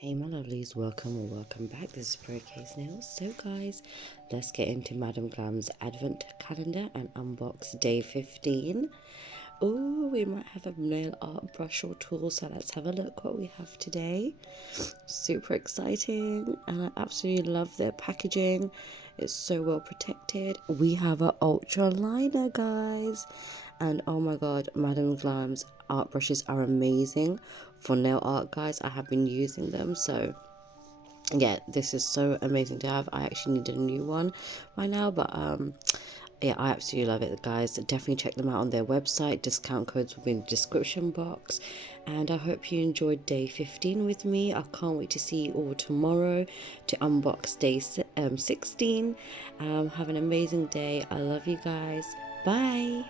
Hey my lovelies, welcome or welcome back. This is PRIYAKSNAILS. So guys, let's get into Madam Glam's advent calendar and unbox day 15. Oh, we might have a nail art brush or tool, so let's have a look what we have today. Super exciting, and I absolutely love their packaging. It's so well protected. We have an ultra liner, guys, and oh my god, Madam Glam's art brushes are amazing for nail art, guys. I have been using them, so yeah, this is so amazing to have. I actually needed a new one by now, but yeah, I absolutely love it, guys. Definitely check them out on their website. Discount codes will be in the description box. And I hope you enjoyed day 15 with me. I can't wait to see you all tomorrow to unbox day 16. Have an amazing day. I love you guys. Bye.